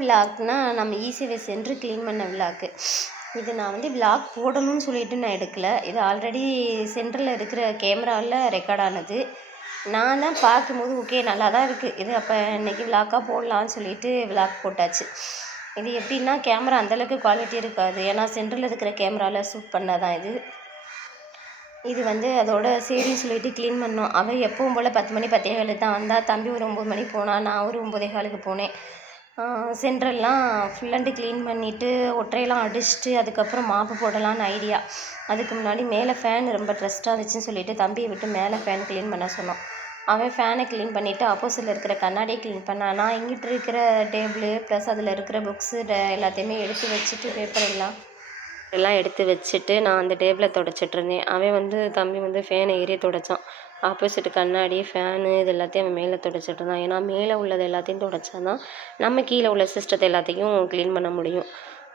விளாக்னா நம்ம ஈஸியாவே சென்று க்ளீன் பண்ண விளாக்கு. இது நான் வந்து விளாக் போடணும்னு சொல்லிட்டு நான் எடுக்கல. இது ஆல்ரெடி சென்டரில் இருக்கிற கேமராவில் ரெக்கார்ட் ஆனது. நான் தான் பார்க்கும்போது ஓகே நல்லா தான் இருக்குது இது, அப்போ இன்றைக்கி விளாக்காக போடலான்னு சொல்லிட்டு விளாக் போட்டாச்சு. இது எப்படின்னா கேமரா அந்தளவுக்கு குவாலிட்டி இருக்காது, ஏன்னா சென்டரில் இருக்கிற கேமராவில் ஷூட் பண்ணதான் இது. இது வந்து அதோட சரின்னு சொல்லிட்டு க்ளீன் பண்ணோம். அவன் எப்பவும் போல் 10 மணி 10:15 தான் வந்தால். தம்பி ஒரு 9 மணிக்கு போனான், நான் ஒரு 9:15க்கு போனேன். சென்ட்ரெல்லாம் ஃபுல் அண்டு க்ளீன் பண்ணிவிட்டு ஒற்றையெல்லாம் அடிச்சுட்டு அதுக்கப்புறம் மாப்பு போடலான்னு ஐடியா. அதுக்கு முன்னாடி மேலே ஃபேன் ரொம்ப ட்ரஸ்ட்டாக இருந்துச்சுன்னு சொல்லிட்டு தம்பியை விட்டு மேலே ஃபேன் க்ளீன் பண்ண சொன்னோம். அவன் ஃபேனை க்ளீன் பண்ணிவிட்டு ஆப்போசிட்டில் இருக்கிற கண்ணாடியை க்ளீன் பண்ணான். நான் இங்கிட்டு இருக்கிற டேபிள் ப்ளஸ் அதில் இருக்கிற புக்ஸு எல்லாத்தையுமே எடுத்து வச்சுட்டு பேப்பர் எல்லாம் எடுத்து வச்சுட்டு நான் அந்த டேபிளை துடைச்சிட்ருந்தேன். அவன் வந்து தம்பி வந்து ஃபேனை ஏறி துடைச்சான். ஆப்போசிட் கண்ணாடி ஃபேனு இது எல்லாத்தையும் அவன் மேலே துடைச்சிட்டு இருந்தான். ஏன்னா மேலே உள்ளது எல்லாத்தையும் துடைச்சா தான் நம்ம கீழே உள்ள சிஸ்டத்தை எல்லாத்தையும் க்ளீன் பண்ண முடியும்.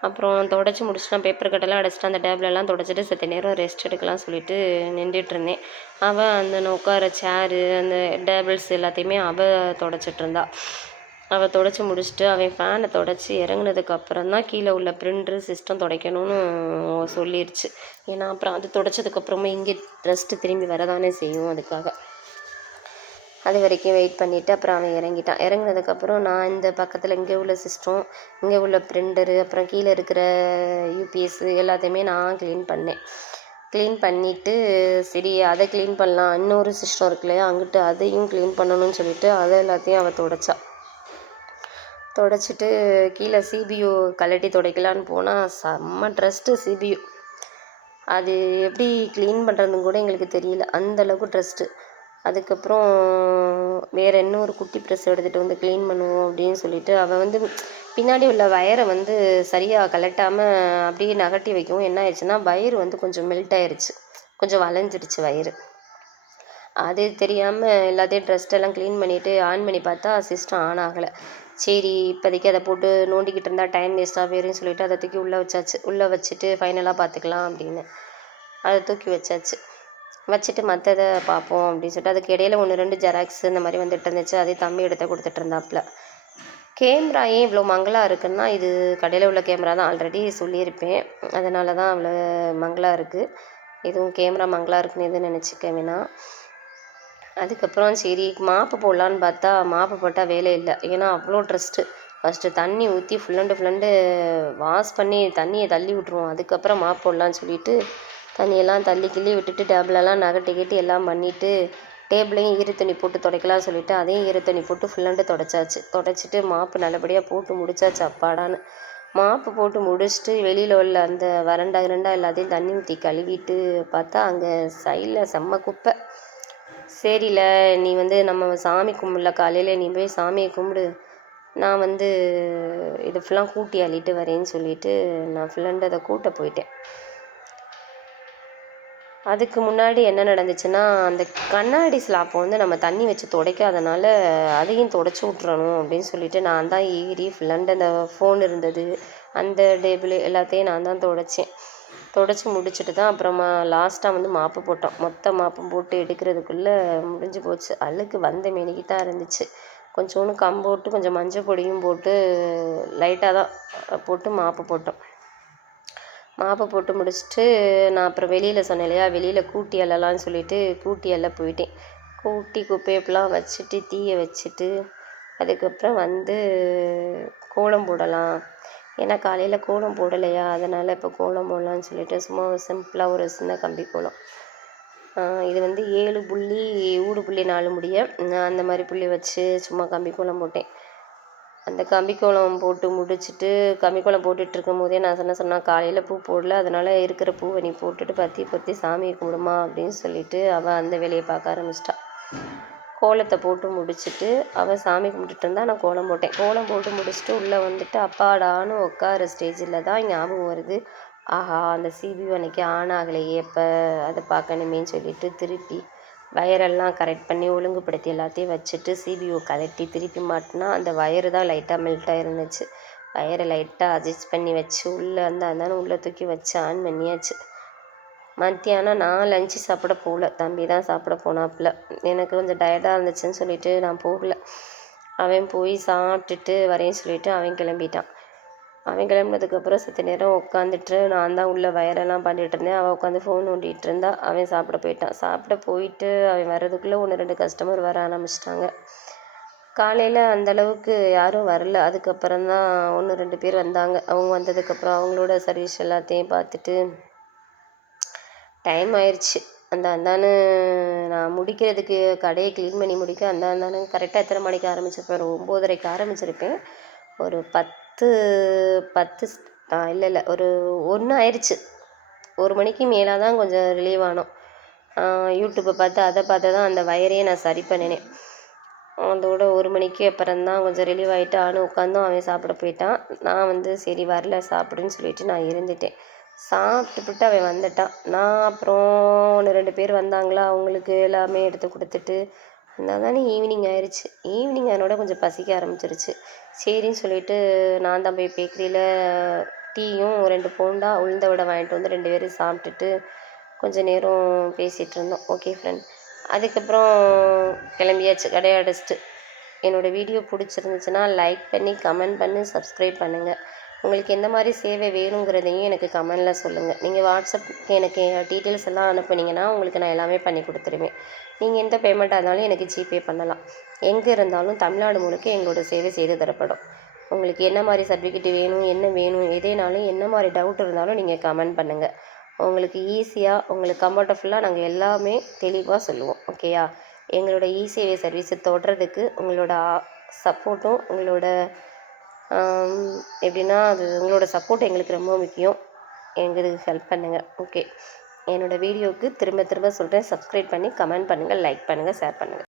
அப்புறம் துடைச்சி முடிச்சுட்டு நான் பேப்பர் கட்டெல்லாம் அடைச்சிட்டு அந்த டேபிளெல்லாம் துடைச்சிட்டு செத்த நேரம் ரெஸ்ட் எடுக்கலாம் சொல்லிட்டு நின்றுட்டு இருந்தேன். அவள் அந்த உட்கார சேரு அந்த டேபிள்ஸ் எல்லாத்தையுமே அவள் துடைச்சிட்டு இருந்தா. அவள் துடைச்சி முடிச்சுட்டு அவன் ஃபேனை துடைச்சி இறங்குனதுக்கப்புறம் தான் கீழே உள்ள ப்ரிண்ட்ரு சிஸ்டம் துடைக்கணும்னு சொல்லிடுச்சு. ஏன்னா அப்புறம் அது துடைச்சதுக்கப்புறமா இங்கே ரெஸ்ட்டு திரும்பி வரதானே செய்யும். அதுக்காக அது வரைக்கும் வெயிட் பண்ணிவிட்டு அப்புறம் அவன் இறங்கிட்டான். இறங்குனதுக்கப்புறம் நான் இந்த பக்கத்தில் இங்கே உள்ள சிஸ்டம், இங்கே உள்ள ப்ரிண்டரு, அப்புறம் கீழே இருக்கிற யூபிஎஸ் எல்லாத்தையுமே நான் க்ளீன் பண்ணேன். க்ளீன் பண்ணிவிட்டு சரி அதை க்ளீன் பண்ணலாம், இன்னொரு சிஸ்டம் இருக்கு இல்லையா அங்கிட்டு அதையும் க்ளீன் பண்ணணும்னு சொல்லிட்டு அதை எல்லாத்தையும் அவள் துடைச்சா. துடைச்சிட்டு கீழே சிபியு கழட்டி துடைக்கலான்னு போனால் செம்ம ட்ரஸ்ட்டு சிபியு. அது எப்படி க்ளீன் பண்ணுறதுன்னு கூட எங்களுக்கு தெரியல, அந்தளவுக்கு ட்ரஸ்ட்டு. அதுக்கப்புறம் வேறு இன்னொரு குட்டி ப்ரெஸ் எடுத்துகிட்டு வந்து க்ளீன் பண்ணுவோம் அப்படின்னு சொல்லிட்டு அவள் வந்து பின்னாடி உள்ள வயரை வந்து சரியாக கலட்டாமல் அப்படியே நகட்டி வைக்கவும் என்ன ஆயிடுச்சுன்னா வயர் வந்து கொஞ்சம் மெல்ட் ஆயிடுச்சு, கொஞ்சம் வளைஞ்சிருச்சு வயரு. அது தெரியாமல் எல்லாத்தையும் ட்ரெஸ்ட்டெல்லாம் க்ளீன் பண்ணிவிட்டு ஆன் பண்ணி பார்த்தா சிஸ்டம் ஆன் ஆகலை. சரி இப்போதைக்கு அதை போட்டு நோண்டிக்கிட்டு இருந்தால் டைம் வேஸ்ட்டாக போயிருன்னு சொல்லிட்டு அதை தூக்கி உள்ளே வச்சாச்சு. உள்ளே வச்சுட்டு ஃபைனலாக பார்த்துக்கலாம் அப்படின்னு அதை தூக்கி வச்சாச்சு. வச்சுட்டு மற்றதை பார்ப்போம் அப்படின்னு சொல்லிட்டு அதுக்கு இடையில 1-2 ஜெராக்ஸ் இந்த மாதிரி வந்துட்டு இருந்துச்சு. அதே தம்பி எடுத்து கொடுத்துட்டு இருந்தாப்புல. கேமரா ஏன் இவ்வளோ மங்கலாக இருக்குன்னா இது கடையில் உள்ள கேமரா தான், ஆல்ரெடி சொல்லியிருப்பேன். அதனால தான் அவ்வளோ மங்கலாக இருக்குது. எதுவும் கேமரா மங்கலாக இருக்குன்னு எதுவும் நினச்சிக்க வேணாம். அதுக்கப்புறம் சரி மாப்பு போடலான்னு பார்த்தா மாப்பு போட்டால் வேலை இல்லை, ஏன்னா அவ்வளோ ட்ரஸ்ட்டு. ஃபஸ்ட்டு தண்ணி ஊற்றி ஃபுல்லண்டு வாஷ் பண்ணி தண்ணியை தள்ளி விட்ருவோம், அதுக்கப்புறம் மாப்பு போடலான்னு சொல்லிட்டு தண்ணியெல்லாம் தள்ளி கிள்ளி விட்டுட்டு டேபிளெல்லாம் நகட்டிக்கிட்டு எல்லாம் பண்ணிவிட்டு டேபிளையும் ஈரத்துணி போட்டு துடைக்கலாம் சொல்லிவிட்டு அதையும் ஈரத்துணி போட்டு ஃபுல்லண்டு துடைச்சாச்சு. துடைச்சிட்டு மாப்பு நல்லபடியாக போட்டு முடிச்சாச்சு. அப்பாடான்னு மாப்பு போட்டு முடிச்சுட்டு வெளியில் உள்ள அந்த வறண்டா எல்லாத்தையும் தண்ணி ஊற்றி கழுவிட்டு பார்த்தா அங்கே சைடில் செம்ம குப்பை. சரில நீ வந்து நம்ம சாமி கும்பிடல, காலையில் நீ போய் சாமியை கும்பிடு, நான் வந்து இது ஃபுல்லாக கூட்டி அள்ளிட்டு வரேன்னு சொல்லிவிட்டு நான் ஃபுல்லண்டு அதை கூட்ட போயிட்டேன். அதுக்கு முன்னாடி என்ன நடந்துச்சுன்னா அந்த கண்ணாடி ஸ்லாப்பை வந்து நம்ம தண்ணி வச்சு துடைக்காதனால அதையும் துடைச்சி விட்றணும் அப்படின்னு சொல்லிட்டு நான் தான் ஏறி ஃபுல்லண்டு அந்த ஃபோன் இருந்தது அந்த டேபிள் எல்லாத்தையும் நான் தான் துடைச்சேன். துடைச்சி முடிச்சுட்டு தான் அப்புறமா லாஸ்ட்டாக வந்து மாப்பு போட்டோம். மொத்த மாப்பும் போட்டு எடுக்கிறதுக்குள்ளே முடிஞ்சு போச்சு. அழுக்கு வந்த மேனிக்கு தான் இருந்துச்சு. கொஞ்சோண்டு கம்போட்டு கொஞ்சம் மஞ்சள் பொடியும் போட்டு லைட்டாக தான் போட்டு மாப்பு போட்டோம். மாப்பு போட்டு முடிச்சுட்டு நான் அப்புறம் வெளியில் சொன்னேன் இல்லையா, வெளியில் கூட்டி அள்ளலான்னு சொல்லிட்டு கூட்டி அள்ள போயிட்டேன். கூட்டி குப்பையெல்லாம் வச்சுட்டு தீயை வச்சுட்டு அதுக்கப்புறம் வந்து கோலம் போடலாம், ஏன்னா காலையில் கோலம் போடலையா அதனால் இப்போ கோலம் போடலான்னு சொல்லிட்டு சும்மா சிம்பிளாக ஒரு சின்ன கம்பி கோலம். இது வந்து 7 புள்ளி ஊடு புள்ளி 4 முடிய அந்த மாதிரி புள்ளி வச்சு சும்மா கம்பி கோலம் போட்டேன். அந்த கம்பிக்கோலம் போட்டு முடிச்சுட்டு கம்பிக்கோலம் போட்டுட்ருக்கும் போதே நான் சொன்னால் காலையில் பூ போடல, அதனால் இருக்கிற பூவை நீ போட்டுட்டு பற்றி பற்றி சாமியை கும்பிடுமா அப்படின்னு சொல்லிட்டு அவள் அந்த வேலையை பார்க்க ஆரம்பிச்சிட்டா. கோலத்தை போட்டு முடிச்சுட்டு அவள் சாமி கும்பிட்டுட்டு இருந்தா, நான் கோலம் போட்டேன். கோலம் போட்டு முடிச்சுட்டு உள்ளே வந்துட்டு அப்பாடான்னு உட்கார ஸ்டேஜில் தான் ஞாபகம் வருது, ஆஹா அந்த சிபியு அன்றைக்கி ஆன் ஆகலையே, எப்போ அதை பார்க்கணுமேன்னு சொல்லிட்டு திருப்பி வயரெல்லாம் கரெக்ட் பண்ணி ஒழுங்குபடுத்தி எல்லாத்தையும் வச்சுட்டு சிபியூ கலட்டி திருப்பி மாட்டினா அந்த வயரு தான் லைட்டாக மெல்ட்டாக இருந்துச்சு. வயரை லைட்டாக அட்ஜஸ்ட் பண்ணி வச்சு உள்ளே அந்த உள்ளே தூக்கி வச்சு ஆன் பண்ணியாச்சு. மத்தியானம் நான் லஞ்சு சாப்பிட போகல, தம்பி தான் சாப்பிட போனாப்புல. எனக்கு கொஞ்சம் டயர்டாக இருந்துச்சுன்னு சொல்லிட்டு நான் போகல. அவன் போய் சாப்பிட்டுட்டு வரேன்னு சொல்லிட்டு அவன் கிளம்பிட்டான். அவன் கிளம்புனதுக்கப்புறம் செத்த நேரம் உட்காந்துட்டு நான் தான் உள்ளே வயரெல்லாம் பண்ணிகிட்டு இருந்தேன். அவள் உட்காந்து ஃபோன் நோண்டிகிட்டு இருந்தா. அவன் சாப்பிட போயிட்டான். சாப்பிட போயிட்டு அவன் வர்றதுக்குள்ளே 1, 2 கஸ்டமர் வர ஆரம்பிச்சிட்டாங்க. காலையில் அந்தளவுக்கு யாரும் வரல. அதுக்கப்புறம் தான் 1, 2 பேர் வந்தாங்க. அவங்க வந்ததுக்கப்புறம் அவங்களோட சர்வீஸ் எல்லாத்தையும் பார்த்துட்டு டைம் ஆயிடுச்சு. அந்தான்னு நான் முடிக்கிறதுக்கு கடையை க்ளீன் பண்ணி முடிக்க அந்தான்னு கரெக்டாக எத்தனை மணிக்கு ஆரம்பிச்சிருப்பேன்? ஒரு 9:30க்கு ஆரம்பிச்சிருப்பேன். ஒரு 10 இல்லை ஒரு 1 ஆயிடுச்சு. 1 மணிக்கு மேலே தான் கொஞ்சம் ரிலீவ் ஆனோம். யூடியூப்பை பார்த்து அதை பார்த்து தான் அந்த வயரையே நான் சரி பண்ணினேன். அதோட 1 மணிக்கு அப்புறம் தான் கொஞ்சம் ரிலீவ் ஆகிட்டு உட்காந்தோம். அவன் சாப்பிட போயிட்டான். நான் சரி வரல சாப்பிடுன்னு சொல்லிட்டு நான் இருந்துட்டேன். சாப்பிட்டுப்புட்டு அவன் வந்துட்டான். நான் அப்புறம் 1, 2 பேர் வந்தாங்களா, அவங்களுக்கு எல்லாமே எடுத்து கொடுத்துட்டு தானே ஈவினிங் ஆயிடுச்சு. ஈவினிங் அதனோட கொஞ்சம் பசிக்க ஆரம்பிச்சிருச்சு. சரின்னு சொல்லிட்டு நான் தான் போய் பேக்கரியில் டீயும் 2 போண்டா உளுந்த வடை வாங்கிட்டு வந்து 2 பேரும் சாப்பிட்டுட்டு கொஞ்சம் நேரம் பேசிகிட்டு இருந்தோம். Okay friend. அதுக்கப்புறம் கிளம்பியாச்சு கடையை அடைச்சிட்டு. என்னோடய வீடியோ பிடிச்சிருந்துச்சுன்னா லைக் பண்ணி கமெண்ட் பண்ணி சப்ஸ்கிரைப் பண்ணுங்கள். உங்களுக்கு எந்த மாதிரி சேவை வேணுங்கிறதையும் எனக்கு கமெண்டில் சொல்லுங்கள். நீங்கள் வாட்ஸ்அப்புக்கு எனக்கு டீட்டெயில்ஸ் எல்லாம் அனுப்புனீங்கன்னா உங்களுக்கு நான் எல்லாமே பண்ணி கொடுத்துருவேன். நீங்கள் எந்த பேமெண்ட்டாக இருந்தாலும் எனக்கு ஜிபே பண்ணலாம். எங்கே இருந்தாலும் தமிழ்நாடு முழுக்க எங்களோட சேவை செய்து தரப்படும். உங்களுக்கு என்ன மாதிரி சர்டிஃபிகேட் வேணும், என்ன வேணும், எதேனாலும் என்ன மாதிரி டவுட் இருந்தாலும் நீங்கள் கமெண்ட் பண்ணுங்கள். உங்களுக்கு ஈஸியாக உங்களுக்கு கம்ஃபர்டபுளாக நாங்கள் எல்லாமே தெளிவாக சொல்லுவோம். ஓகேயா? எங்களோட இசேவை சர்வீஸை தொடர்றதுக்கு உங்களோட சப்போர்ட்டும் உங்களோட எப்படின்னா அது உங்களோட சப்போர்ட் எங்களுக்கு ரொம்ப முக்கியம். எங்களுக்கு ஹெல்ப் பண்ணுங்கள். ஓகே. என்னோடய வீடியோவுக்கு திரும்ப திரும்ப சொல்கிறேன், சப்ஸ்கிரைப் பண்ணி கமெண்ட் பண்ணுங்கள், லைக் பண்ணுங்கள், ஷேர் பண்ணுங்கள்.